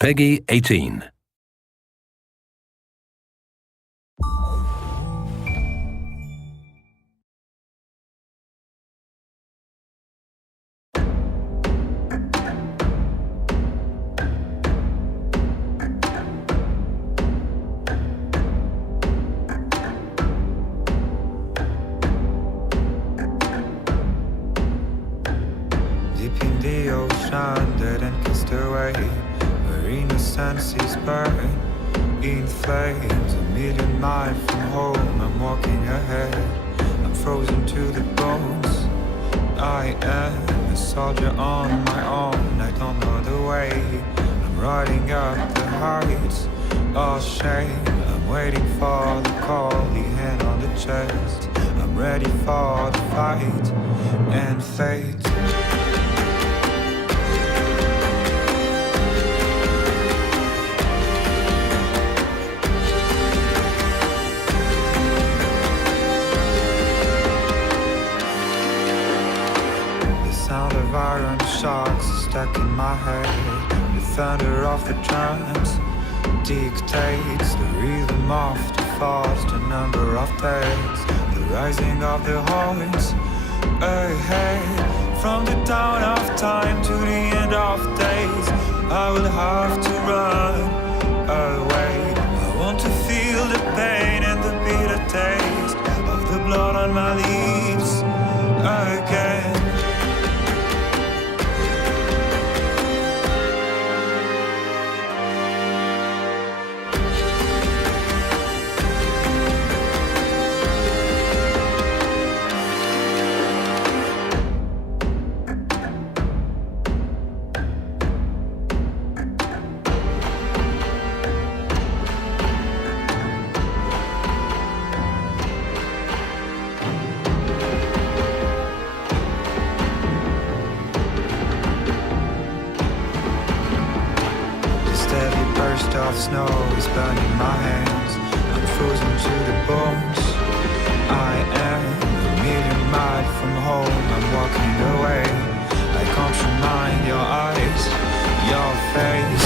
Peggy 18. Deep in the ocean, dead and cast away, where innocence is burned in flames. A million miles from home, I'm walking ahead. I'm frozen to the bones. I am a soldier on my own. I don't know the way. I'm riding up the heights of shame. I'm waiting for the call, the hand on the chest. I'm ready for the fight and fate. Sound of iron shocks stuck in my head. The thunder of the drums dictates the rhythm of the thoughts, the number of days, the rising of the horns ahead. From the dawn of time to the end of days, I will have to run away. I want to feel the pain and the bitter taste of the blood on my lips again. Burst of snow is burning my hands. I'm frozen to the bones. I am a million miles from home. I'm walking away. I can't remind your eyes, your face.